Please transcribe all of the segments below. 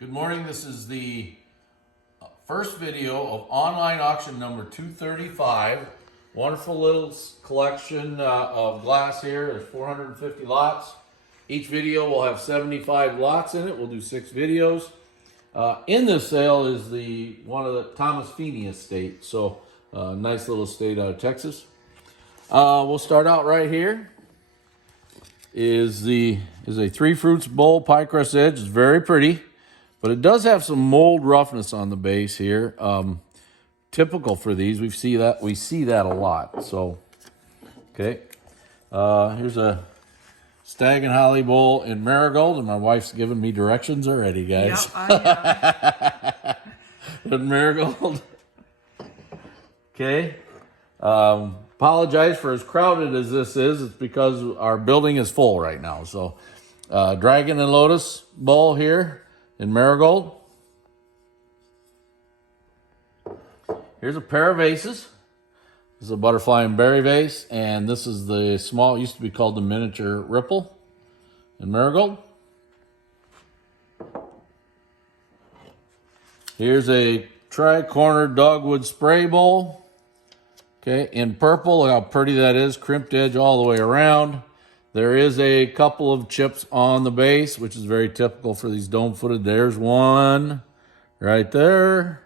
Good morning. This is the first video of online auction number 235. Wonderful little collection of glass here. There's 450 lots. Each video will have 75 lots in it. We'll do 6 videos. In this sale is one of the Thomas Feeney estate. So nice little estate out of Texas. We'll start out right here. Is a three fruits bowl pie crust edge. It's very pretty. But it does have some mold roughness on the base here. Typical for these. We see that a lot. So, okay. Here's a stag and holly bowl in marigold, and my wife's giving me directions already, guys. Yep, I am. In marigold. Okay. Apologize for as crowded as this is. It's because our building is full right now. So, dragon and lotus bowl here in marigold. Here's a pair of vases. This is a butterfly and berry vase, and this is the small, it used to be called the miniature ripple in marigold. Here's a tri-cornered dogwood spray bowl. Okay, in purple. Look how pretty that is, crimped edge all the way around. There is a couple of chips on the base, which is very typical for these dome-footed. There's one right there.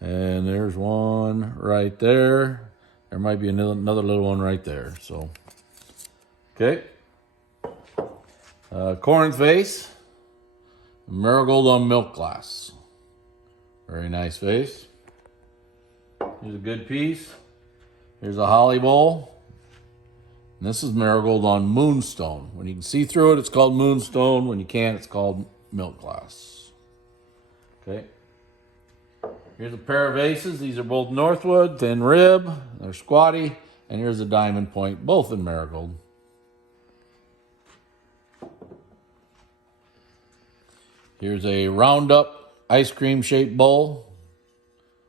And there's one right there. There might be another little one right there. So, okay. Corinth vase. Marigold on milk glass. Very nice vase. Here's a good piece. Here's a holly bowl. And this is marigold on moonstone. When you can see through it, it's called moonstone. When you can't, it's called milk glass. Okay. Here's a pair of vases. These are both Northwood, thin rib. They're squatty. And here's a diamond point, both in marigold. Here's a round-up ice cream shaped bowl.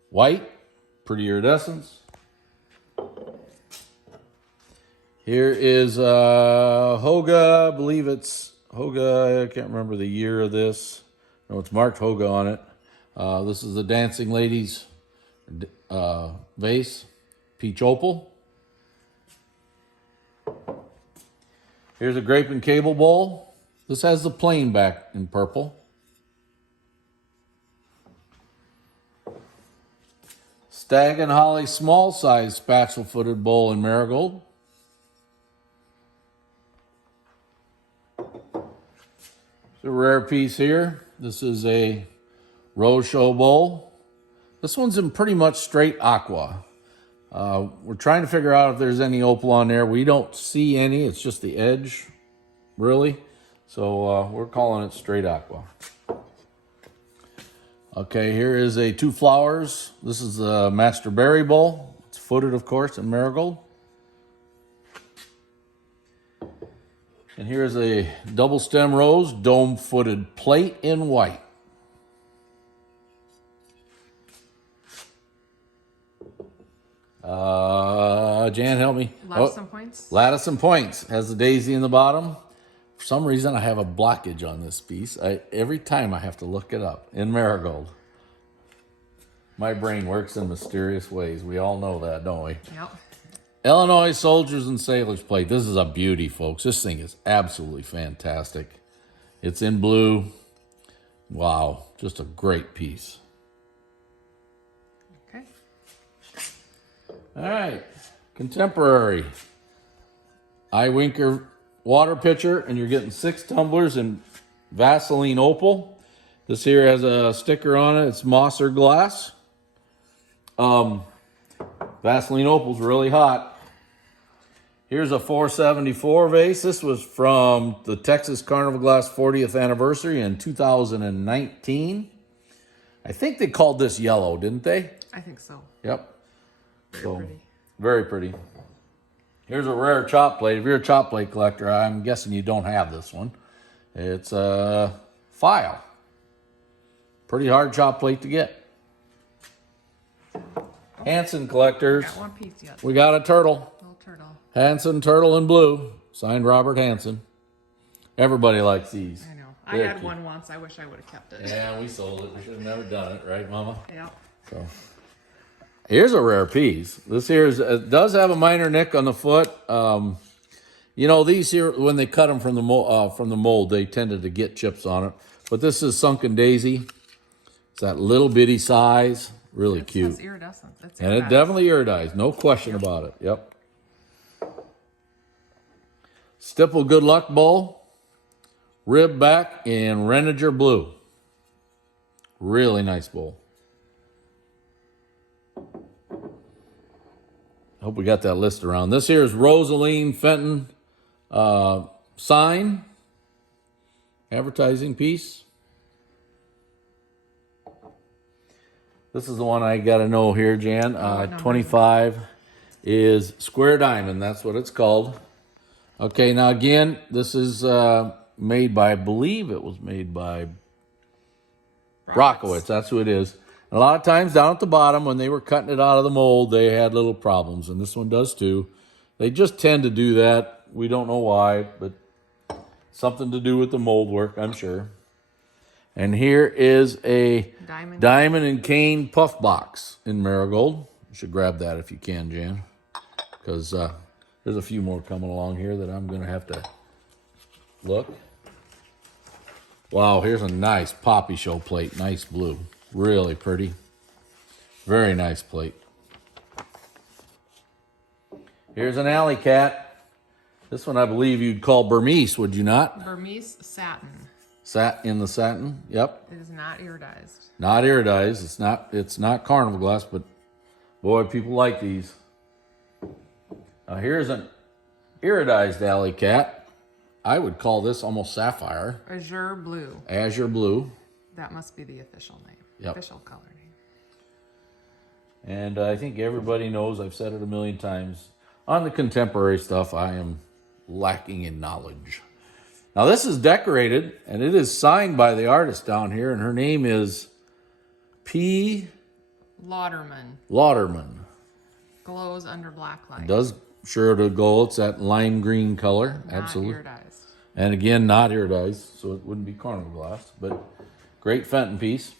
White, pretty iridescence. Here is Hoga, I believe it's Hoga, I can't remember the year of this. No, it's marked Hoga on it. This is the Dancing Ladies vase, peach opal. Here's a grape and cable bowl. This has the plain back in purple. Stag and holly small size spatula footed bowl in marigold. A rare piece here. This is a rose show bowl. This one's in pretty much straight aqua. We're trying to figure out if there's any opal on there. We don't see any. It's just the edge, really. So we're calling it straight aqua. Okay, here is a two flowers. This is a master berry bowl. It's footed, of course, in marigold. And here's a double stem rose, dome-footed plate in white. Jan, help me. Lattice and points. Lattice and points. Has the daisy in the bottom. For some reason, I have a blockage on this piece. Every time I have to look it up in marigold. My brain works in mysterious ways. We all know that, don't we? Yep. Illinois Soldiers and Sailors plate. This is a beauty, folks. This thing is absolutely fantastic. It's in blue. Wow, just a great piece. Okay. All right, contemporary. Eye winker water pitcher, and you're getting 6 tumblers in Vaseline opal. This here has a sticker on it. It's moss or glass. Vaseline opal's really hot. Here's a 474 vase. This was from the Texas Carnival Glass 40th anniversary in 2019. I think they called this yellow, didn't they? I think so. Yep. Very pretty. Very pretty. Here's a rare chop plate. If you're a chop plate collector, I'm guessing you don't have this one. It's a file. Pretty hard chop plate to get. Hanson collectors. Got one piece yet. We got a turtle. Little turtle. Hanson turtle in blue. Signed Robert Hanson. Everybody likes these. I know. I had one once. I wish I would have kept it. Yeah, we sold it. We should have never done it, right, Mama? Yeah. So here's a rare piece. This here does have a minor nick on the foot. You know, these here, when they cut them from the mold, they tended to get chips on it. But this is Sunken Daisy. It's that little bitty size, really cute. It's iridescent. It's And it definitely iridized, no question about it. Yep. Stipple Good Luck Bowl, rib back in Renager blue. Really nice bowl. Hope we got that list around. This here is Rosaline Fenton sign, advertising piece. This is the one I got to know here, Jan. 25 is Square Diamond. That's what it's called. Okay, now again, this is made by, I believe it was made by Rockowitz. That's who it is. And a lot of times down at the bottom, when they were cutting it out of the mold, they had little problems, and this one does too. They just tend to do that. We don't know why, but something to do with the mold work, I'm sure. And here is a Diamond and Cane puff box in marigold. You should grab that if you can, Jan, because there's a few more coming along here that I'm going to have to look. Wow, here's a nice Poppy Show plate. Nice blue. Really pretty. Very nice plate. Here's an alley cat. This one I believe you'd call Burmese, would you not? Burmese satin. In the satin, yep. It is not iridized. Not iridized. It's not carnival glass, but boy, people like these. Now here's an iridized alley cat. I would call this almost sapphire. Azure blue. Azure blue. That must be the official name. Yep. Official color name. And I think everybody knows, I've said it a million times, on the contemporary stuff, I am lacking in knowledge. Now this is decorated, and it is signed by the artist down here, and her name is P. Lauderman. Glows under black light. Does sure to glow. It's that lime green color. Not absolutely. Iridized. And again, not iridized, so it wouldn't be carnival glass, but great Fenton piece.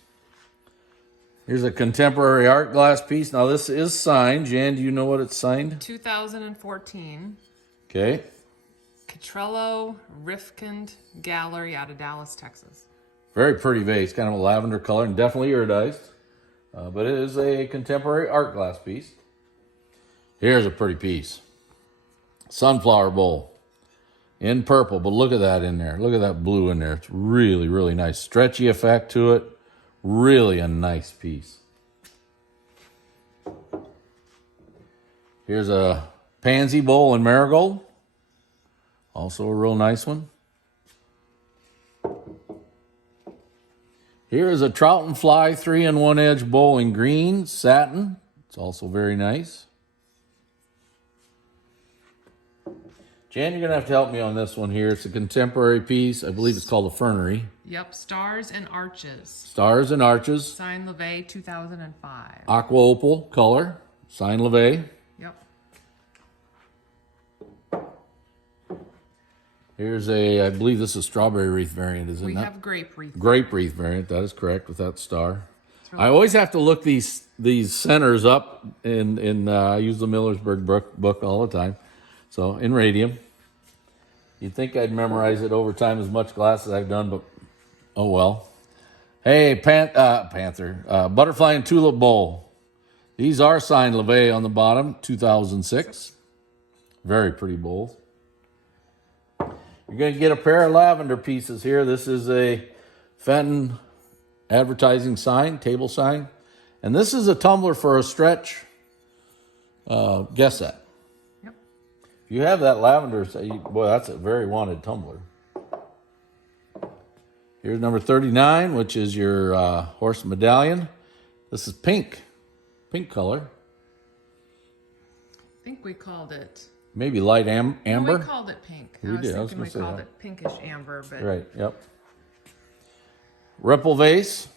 Here's a contemporary art glass piece. Now this is signed. Jan, do you know what it's signed? 2014. Okay. Catrello Rifkind Gallery out of Dallas, Texas. Very pretty vase, kind of a lavender color and definitely iridized. But it is a contemporary art glass piece. Here's a pretty piece. Sunflower bowl in purple, but look at that in there. Look at that blue in there. It's really, really nice. Stretchy effect to it. Really a nice piece. Here's a pansy bowl in marigold. Also a real nice one. Here is a trout and fly 3-in-1 edge bowl in green satin. It's also very nice. Jan, you're going to have to help me on this one here. It's a contemporary piece. I believe it's called a fernery. Yep, Stars and Arches. Stars and Arches. Signed LeVay 2005. Aqua opal color. Signed LeVay. Yep. Here's a, I believe this is strawberry wreath variant, isn't it? We have grape wreath. Grape wreath variant, that is correct, with that star. Really I always have to look these centers up in I use the Millersburg book all the time. So in radium. You'd think I'd memorize it over time as much glass as I've done, but oh well. Hey, Panther, Butterfly and Tulip Bowl. These are signed LeVay on the bottom, 2006. Very pretty bowls. You're going to get a pair of lavender pieces here. This is a Fenton advertising sign, table sign. And this is a tumbler for a stretch guest set. If you have that lavender, boy, that's a very wanted tumbler. Here's number 39, which is your horse medallion. This is pink color. I think we called it. Maybe light amber? No, we called it pink. We did. I was thinking we called it pinkish amber, but. Right, yep. Ripple vase.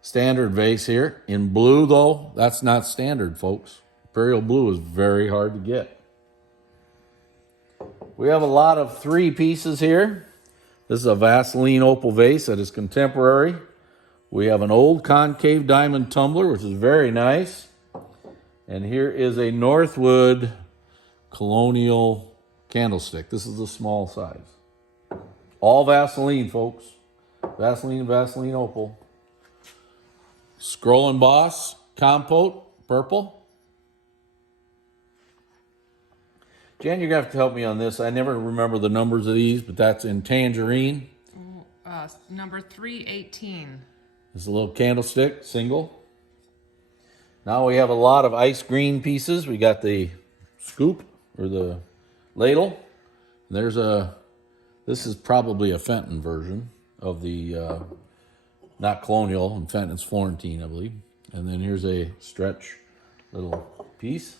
Standard vase here. In blue, though, that's not standard, folks. Imperial blue is very hard to get. We have a lot of 3 pieces here. This is a Vaseline opal vase that is contemporary. We have an old concave diamond tumbler, which is very nice. And here is a Northwood colonial candlestick. This is the small size. All Vaseline, folks. Vaseline opal. Scroll and Boss Compote, purple. Jan, you're going to have to help me on this. I never remember the numbers of these, but that's in tangerine. Number 318. This is a little candlestick, single. Now we have a lot of ice green pieces. We got the scoop, or the ladle. This is probably a Fenton version of the, not colonial, and Fenton's Florentine, I believe. And then here's a stretch little piece.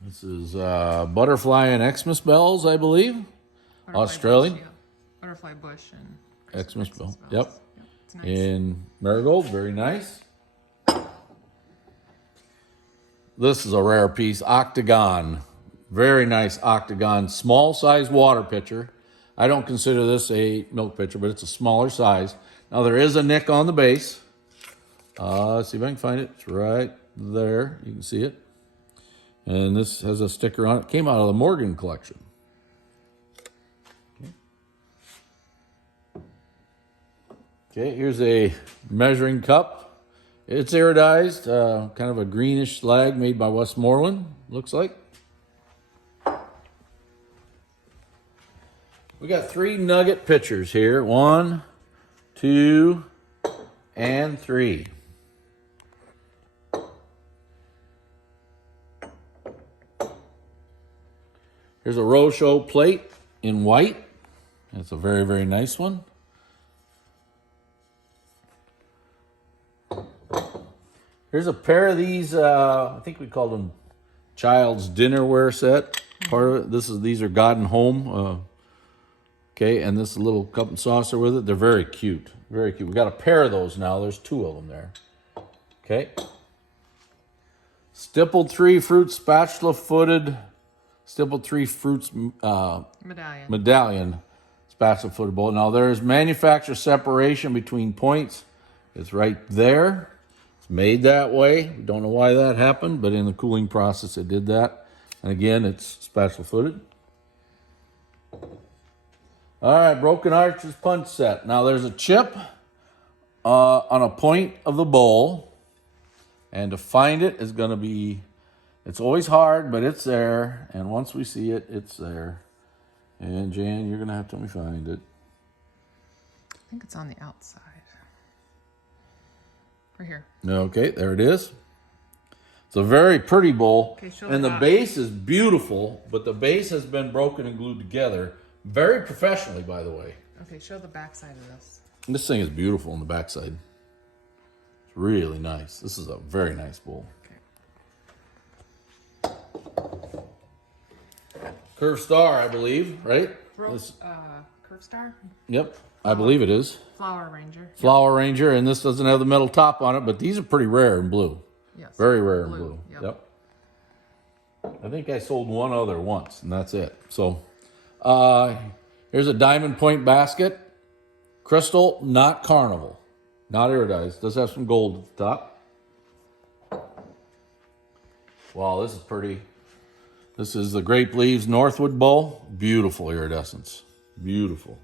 This is butterfly and Xmas bells, I believe. Butterfly Australian. Bush, yeah. Butterfly bush and Xmas bell. bells. Yep. It's nice. In marigold, very nice. This is a rare piece, octagon. Very nice octagon, small size water pitcher. I don't consider this a milk pitcher, but it's a smaller size. Now there is a nick on the base. Let's see if I can find it. It's right there. You can see it. And this has a sticker on it. Came out of the Morgan collection. Okay, here's a measuring cup. It's iridized, kind of a greenish slag made by Westmoreland, looks like. We got 3 nugget pitchers here. 1, 2, and 3. Here's a Rochelle plate in white. That's a very, very nice one. Here's a pair of these, I think we called them child's dinnerware set. Part of it, these are God and Home. Okay, and this little cup and saucer with it. They're very cute, very cute. We got a pair of those now. There's 2 of them there. Okay. Stippled 3 fruit spatula footed, stippled 3 fruits medallion spatula footed bowl. Now there's manufacturer separation between points. It's right there. Made that way. We don't know why that happened, but in the cooling process it did that. And again, it's spatula footed. All right, Broken Arches punch set. Now there's a chip on a point of the bowl, and to find it is going to be, it's always hard, but it's there. And once we see it, it's there. And Jan, you're going to have to help me find it. I think it's on the outside. Right here. Okay, there it is. It's a very pretty bowl. Okay, show and the that. base is beautiful, but the base has been broken and glued together very professionally, by the way. Okay, show the back side of this. And this thing is beautiful on the backside. It's really nice. This is a very nice bowl. Okay. Curved star, I believe, right? Curve star? Yep, I believe it is. Flower Ranger. Flower Ranger, and this doesn't have the metal top on it, but these are pretty rare in blue. Yes. Very rare in blue. Yep. I think I sold one other once, and that's it. So, here's a diamond point basket. Crystal, not carnival. Not iridized. Does have some gold at the top. Wow, this is pretty. This is the Grape Leaves Northwood Bowl. Beautiful iridescence. Beautiful.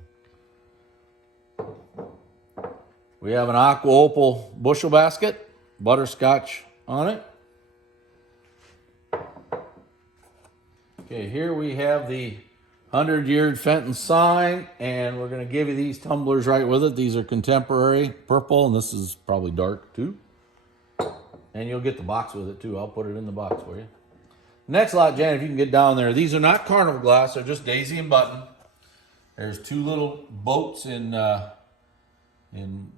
We have an aqua opal bushel basket, butterscotch on it. Okay, here we have the 100-year Fenton sign, and we're going to give you these tumblers right with it. These are contemporary, purple, and this is probably dark too. And you'll get the box with it too. I'll put it in the box for you. Next lot, Jan, if you can get down there. These are not carnival glass. They're just daisy and button. There's 2 little boats in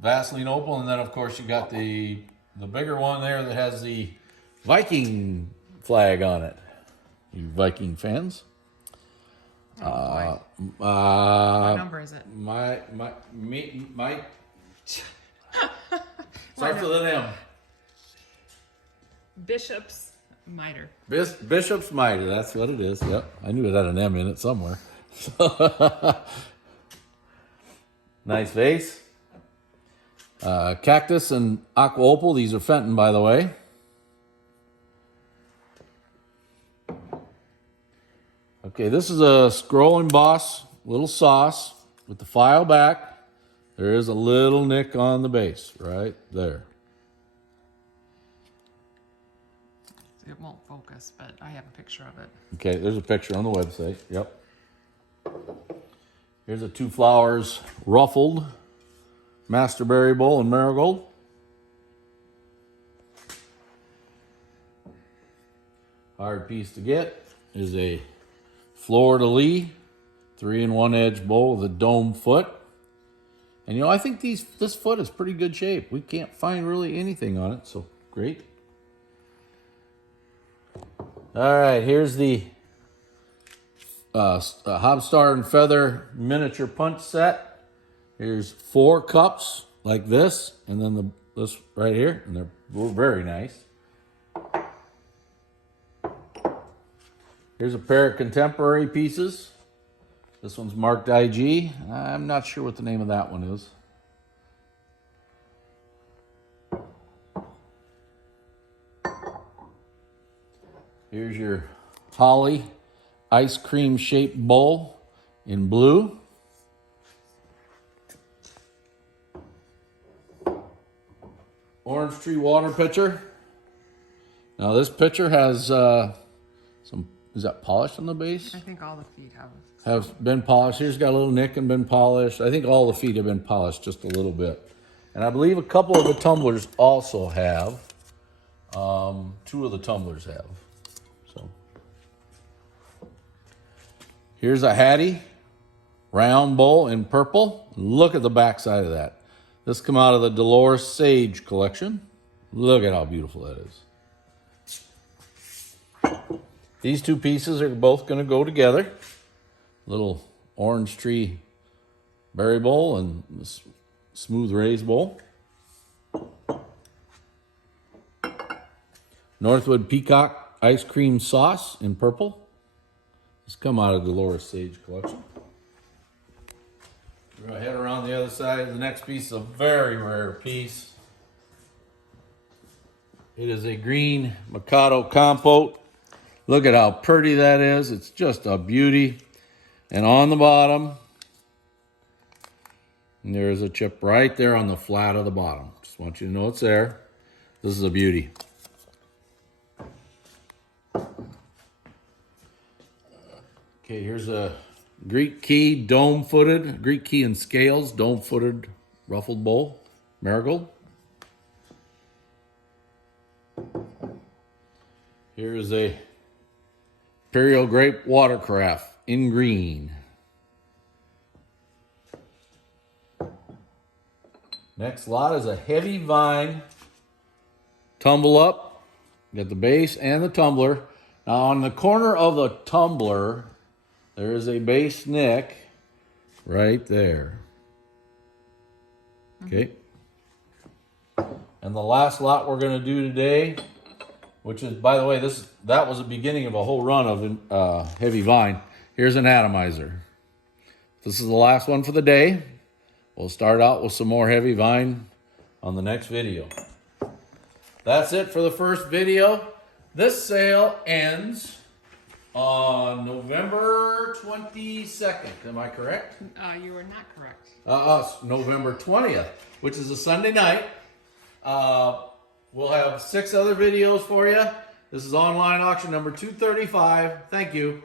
Vaseline opal, and then of course you got the bigger one there that has the Viking flag on it. You Viking fans? Oh, what number is it? My starts with an M. Bishop's Mitre. Bishop's Mitre, that's what it is. Yep, I knew it had an M in it somewhere. Nice vase. Cactus and aqua opal. These are Fenton, by the way. Okay, this is a scroll emboss little sauce with the file back. There is a little nick on the base right there. It won't focus, but I have a picture of it. Okay, there's a picture on the website. Yep. Here's a 2 flowers ruffled masterberry bowl in marigold. Hard piece to get is a fleur-de-lis 3-in-1 edge bowl with a dome foot. And you know, I think this foot is pretty good shape. We can't find really anything on it, so great. All right, here's the Hobstar and Feather miniature punch set. Here's 4 cups like this, and then this right here, and they're very nice. Here's a pair of contemporary pieces. This one's marked IG. I'm not sure what the name of that one is. Here's your Holly ice cream shaped bowl in blue. Orange tree water pitcher. Now this pitcher has some, is that polished on the base? I think all the feet have. Have been polished. Here's got a little nick and been polished. I think all the feet have been polished just a little bit. And I believe a couple of the tumblers also have. 2 of the tumblers have. So here's a Hattie round bowl in purple. Look at the back side of that. This come out of the Dolores Sage collection. Look at how beautiful that is. These 2 pieces are both going to go together. Little orange tree berry bowl and this smooth raised bowl. Northwood Peacock ice cream sauce in purple. This come out of Dolores Sage collection. We're going to head around the other side. The next piece is a very rare piece. It is a green Mikado compote. Look at how pretty that is. It's just a beauty. And on the bottom, there's a chip right there on the flat of the bottom. Just want you to know it's there. This is a beauty. Okay, here's a Greek key dome-footed, Greek key and scales, dome-footed ruffled bowl, marigold. Here is a Imperial Grape Watercraft in green. Next lot is a heavy vine tumble up. You got the base and the tumbler. Now on the corner of the tumbler, there is a base nick right there. Okay. And the last lot we're going to do today, which is, by the way, that was the beginning of a whole run of heavy vine. Here's an atomizer. This is the last one for the day. We'll start out with some more heavy vine on the next video. That's it for the first video. This sale ends on November 22nd. Am I correct? You are not correct. November 20th, which is a Sunday night. We'll have 6 other videos for you. This is online auction number 235. Thank you.